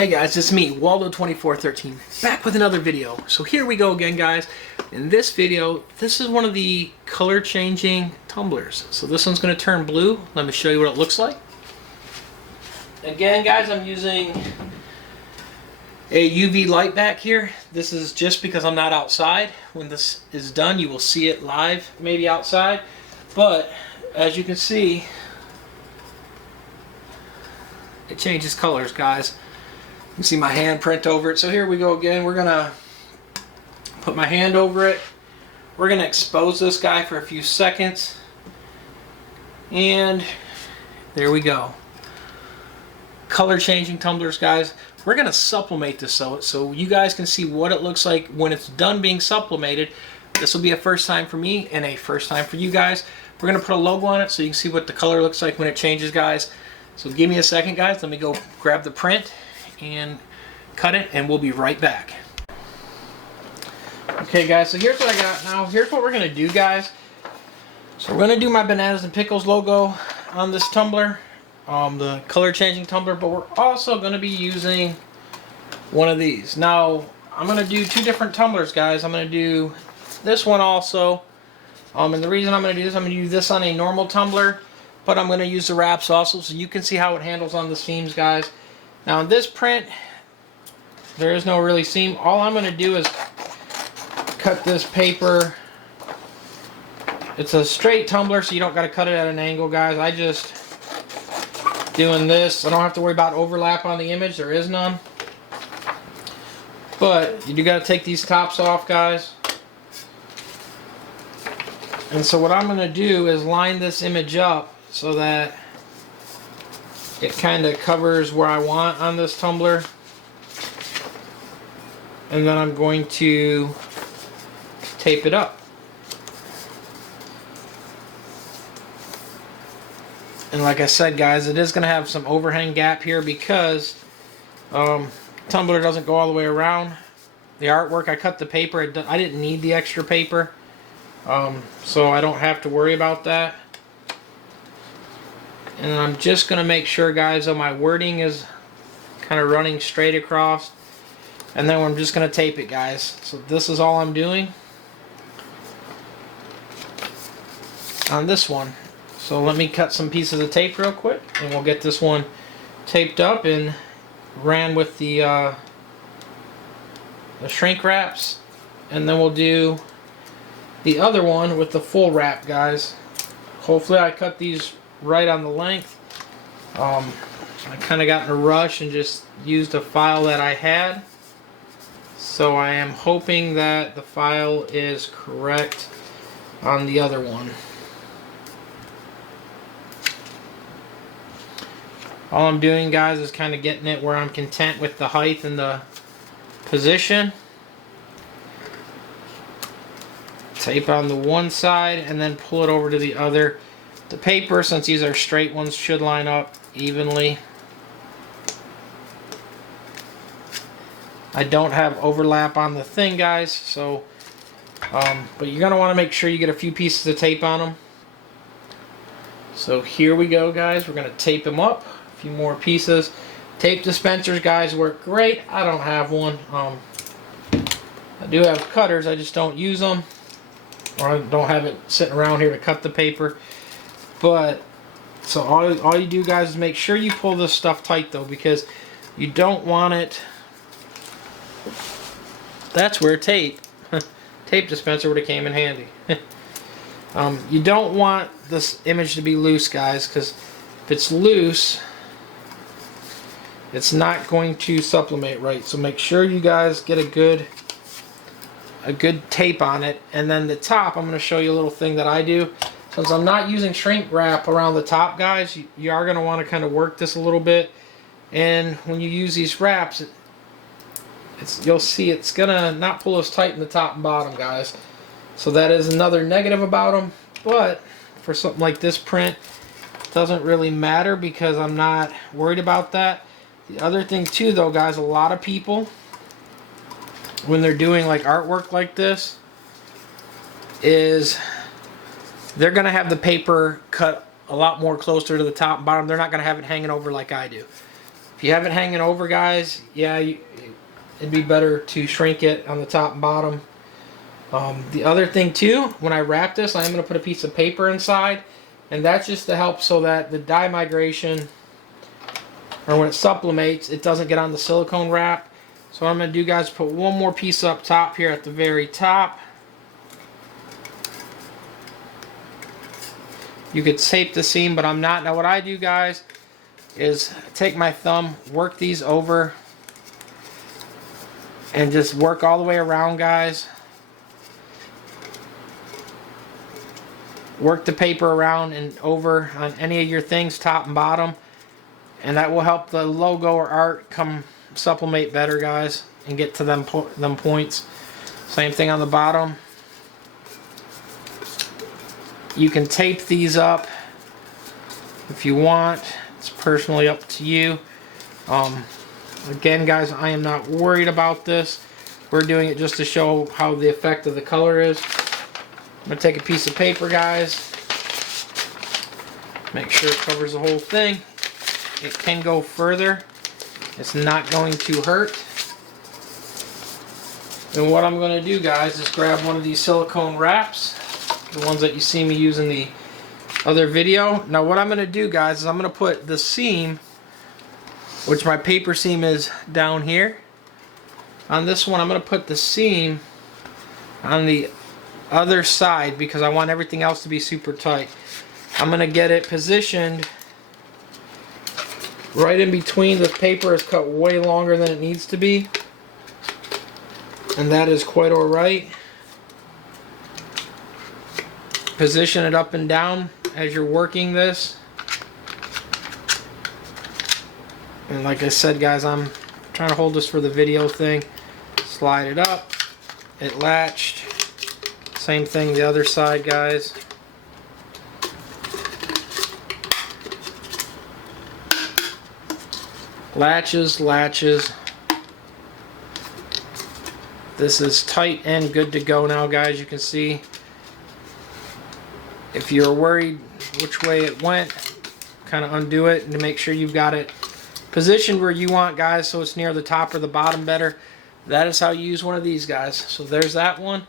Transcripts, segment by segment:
Hey guys, it's me, ROLLO2413, back with another video. So here we go again, guys. In this video, this is one of the color changing tumblers. So this one's going to turn blue. Let me show you what it looks like. Again, guys, I'm using a UV light back here. This is just because I'm not outside. When this is done, you will see it live, maybe outside. But as you can see, it changes colors, guys. You can see my hand print over it. So here we go again. We're gonna put my hand over it. We're gonna expose this guy for a few seconds. And there we go. Color changing tumblers, guys. We're gonna sublimate this so you guys can see what it looks like when it's done being sublimated. This will be a first time for me and a first time for you guys. We're gonna put a logo on it so you can see what the color looks like when it changes, guys. So give me a second, guys. Let me go grab the print and cut it, and we'll be right back. Okay, guys, so here's what I got now. Here's what we're gonna do, guys. So we're gonna do my bananas and pickles logo on this tumbler, the color changing tumbler, but we're also gonna be using one of these. Now I'm gonna do two different tumblers, guys. I'm gonna do this one also, and the reason I'm gonna do this, I'm gonna do this on a normal tumbler, but I'm gonna use the wraps also so you can see how it handles on the seams, guys. Now in this print, there is no really seam. All I'm going to do is cut this paper. It's a straight tumbler, so you don't got to cut it at an angle, guys. I just doing this. I don't have to worry about overlap on the image. There is none. But you do got to take these tops off, guys. And so what I'm going to do is line this image up so that it kind of covers where I want on this tumbler. And then I'm going to tape it up. And like I said, guys, it is going to have some overhang gap here because tumbler doesn't go all the way around. The artwork, I cut the paper. I didn't need the extra paper, so I don't have to worry about that. And I'm just going to make sure, guys, that my wording is kind of running straight across. And then I'm just going to tape it, guys. So this is all I'm doing on this one. So let me cut some pieces of tape real quick, and we'll get this one taped up and ran with the shrink wraps. And then we'll do the other one with the full wrap, guys. Hopefully I cut these right on the length. I kind of got in a rush and just used a file that I had. So I am hoping that the file is correct on the other one. All I'm doing, guys, is kind of getting it where I'm content with the height and the position. Tape on the one side and then pull it over to the other. The paper, since these are straight ones, should line up evenly. I don't have overlap on the thing, guys, so but you're gonna want to make sure you get a few pieces of tape on them. So here we go, guys. We're gonna tape them up. A few more pieces. Tape dispensers, guys, work great. I don't have one. I do have cutters. I just don't use them, or I don't have it sitting around here to cut the paper. But so all you do, guys, is make sure you pull this stuff tight, though, because you don't want it. That's where tape dispenser would have came in handy. You don't want this image to be loose, guys, because if it's loose, it's not going to sublimate right. So make sure you guys get a good tape on it. And then the top, I'm going to show you a little thing that I do. Since I'm not using shrink wrap around the top, guys, you are going to want to kind of work this a little bit. And when you use these wraps, you'll see it's going to not pull as tight in the top and bottom, guys. So that is another negative about them. But for something like this print, it doesn't really matter because I'm not worried about that. The other thing too, though, guys, a lot of people, when they're doing like artwork like this, is they're going to have the paper cut a lot more closer to the top and bottom. They're not going to have it hanging over like I do. If you have it hanging over, guys, yeah, it'd be better to shrink it on the top and bottom. The other thing too, when I wrap this, I'm going to put a piece of paper inside, and that's just to help so that the dye migration, or when it sublimates, it doesn't get on the silicone wrap. So what I'm going to do, guys, put one more piece up top here at the very top. You could tape the seam, but I'm not. Now what I do, guys, is take my thumb, work these over, and just work all the way around, guys. Work the paper around and over on any of your things, top and bottom, and that will help the logo or art come sublimate better, guys, and get to them points. Same thing on the bottom. You can tape these up if you want. It's personally up to you. Again, guys, I am not worried about this. We're doing it just to show how the effect of the color is. I'm going to take a piece of paper, guys. Make sure it covers the whole thing. It can go further. It's not going to hurt. And what I'm going to do, guys, is grab one of these silicone wraps, the ones that you see me use in the other video. Now what I'm going to do, guys, is I'm going to put the seam, which my paper seam is down here. On this one, I'm going to put the seam on the other side because I want everything else to be super tight. I'm going to get it positioned right in between. The paper is cut way longer than it needs to be, and that is quite alright. Position it up and down as you're working this. And like I said, guys, I'm trying to hold this for the video thing. Slide it up. It latched. Same thing the other side, guys. Latches, latches. This is tight and good to go now, guys. You can see. If you're worried which way it went, kind of undo it and to make sure you've got it positioned where you want, guys, so it's near the top or the bottom better. That is how you use one of these, guys. So there's that one.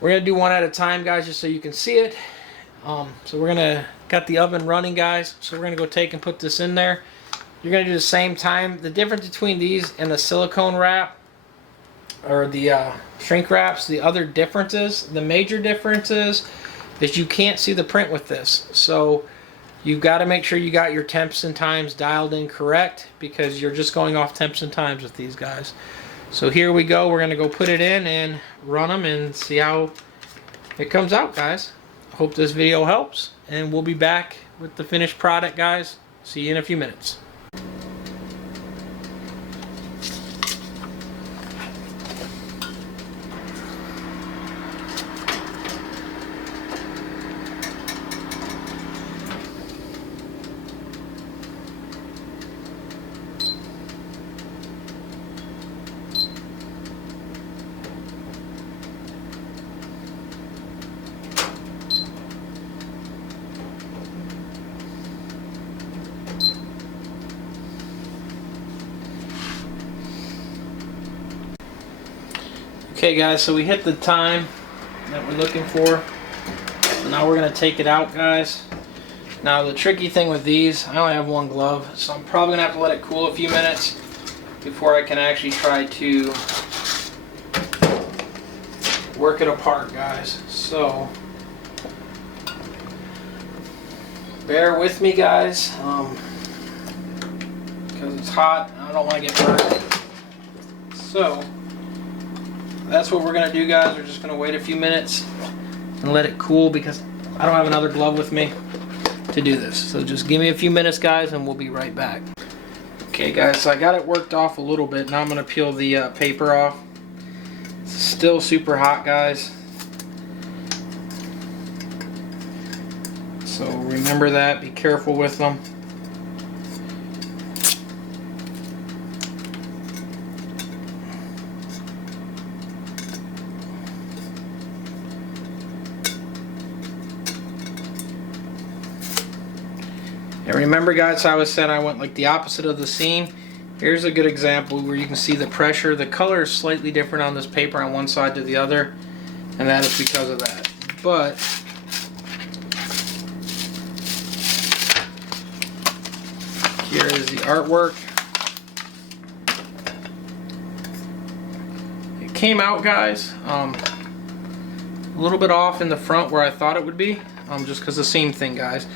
We're going to do one at a time, guys, just so you can see it. So we're going to got the oven running, guys. So we're going to go take and put this in there. You're going to do the same time. The difference between these and the silicone wrap or the shrink wraps, the other differences, the major differences is you can't see the print with this. So you've got to make sure you got your temps and times dialed in correct, because you're just going off temps and times with these, guys. So here we go. We're going to go put it in and run them and see how it comes out, guys. Hope this video helps, and we'll be back with the finished product, guys. See you in a few minutes. Okay, guys, so we hit the time that we're looking for. So now we're going to take it out, guys. Now the tricky thing with these, I only have one glove, so I'm probably going to have to let it cool a few minutes before I can actually try to work it apart, guys. So bear with me, guys, because it's hot. I don't want to get burned. So that's what we're going to do, guys. We're just going to wait a few minutes and let it cool because I don't have another glove with me to do this. So just give me a few minutes, guys, and we'll be right back. Okay, guys, so I got it worked off a little bit. Now I'm going to peel the paper off. It's still super hot, guys. So remember that. Be careful with them. And remember guys, how I said I went like the opposite of the seam. Here's a good example where you can see the pressure. The color is slightly different on this paper on one side to the other, and that is because of that. But here is the artwork. It came out, guys, a little bit off in the front where I thought it would be, just because the seam thing, guys.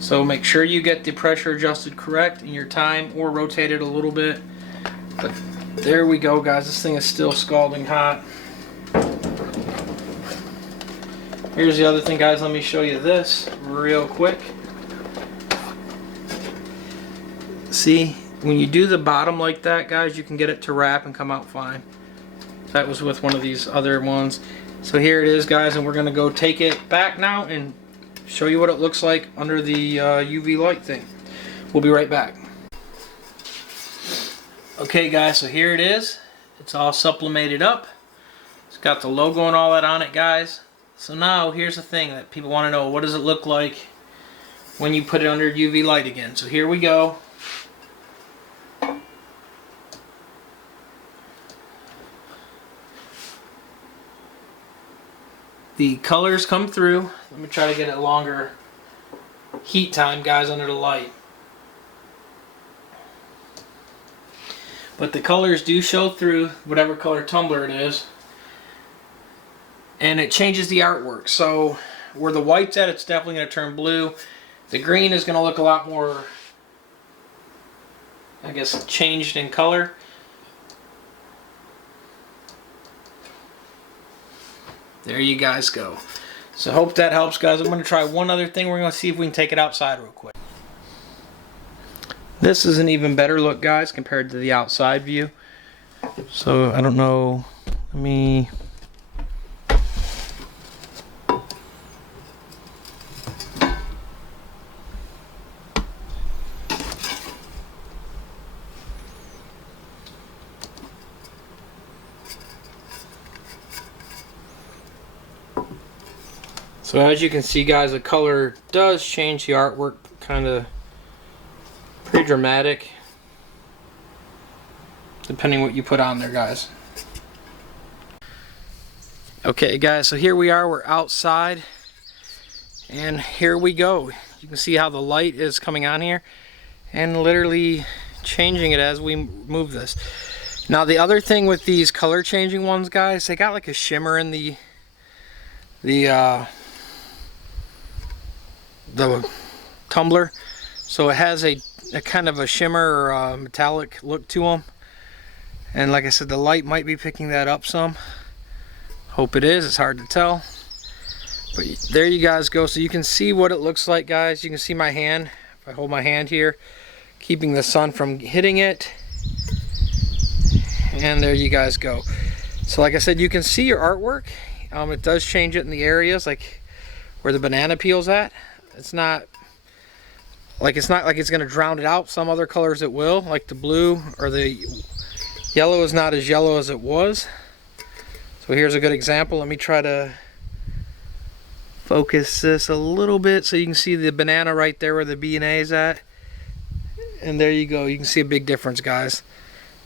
So make sure you get the pressure adjusted correct in your time, or rotate it a little bit. But there we go, guys. This thing is still scalding hot. Here's the other thing, guys. Let me show you this real quick. See, when you do the bottom like that, guys, you can get it to wrap and come out fine. That was with one of these other ones. So here it is, guys, and we're going to go take it back now and show you what it looks like under the UV light thing. We'll be right back. Okay guys, so here it is. It's all sublimated up. It's got the logo and all that on it, guys. So now here's the thing that people want to know. What does it look like when you put it under UV light again? So here we go. The colors come through. Let me try to get it longer heat time, guys, under the light. But the colors do show through, whatever color tumbler it is. And it changes the artwork. So where the white's at, it's definitely going to turn blue. The green is going to look a lot more, I guess, changed in color. There you guys go. So hope that helps, guys. I'm going to try one other thing. We're going to see if we can take it outside real quick. This is an even better look, guys, compared to the outside view. So I don't know. Let me... So as you can see, guys, the color does change the artwork, kind of pretty dramatic, depending what you put on there, guys. Okay guys, so here we are, we're outside, and here we go. You can see how the light is coming on here and literally changing it as we move this. Now the other thing with these color changing ones, guys, they got like a shimmer in the tumbler, so it has a kind of a shimmer or a metallic look to them, and like I said, the light might be picking that up some. Hope it is. It's hard to tell, but there you guys go. So you can see what it looks like, guys. You can see my hand. If I hold my hand here, keeping the sun from hitting it, and there you guys go. So like I said, you can see your artwork. It does change it in the areas like where the banana peel's at. It's not like it's going to drown it out. Some other colors it will, like the blue or the yellow is not as yellow as it was. So here's a good example. Let me try to focus this a little bit so you can see the banana right there where the B and A is at. And there you go. You can see a big difference, guys.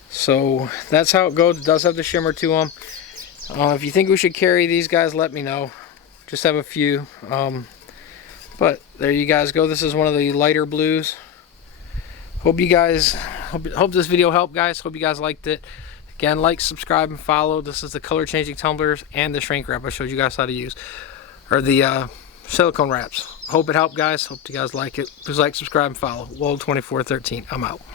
So that's how it goes. It does have the shimmer to them. If you think we should carry these, guys, let me know. Just have a few. But there you guys go. This is one of the lighter blues. Hope you guys, hope this video helped, guys. Hope you guys liked it. Again, like, subscribe, and follow. This is the color changing tumblers and the shrink wrap I showed you guys how to use, or the silicone wraps. Hope it helped, guys. Hope you guys like it. Please like, subscribe, and follow. LOLLO2413. I'm out.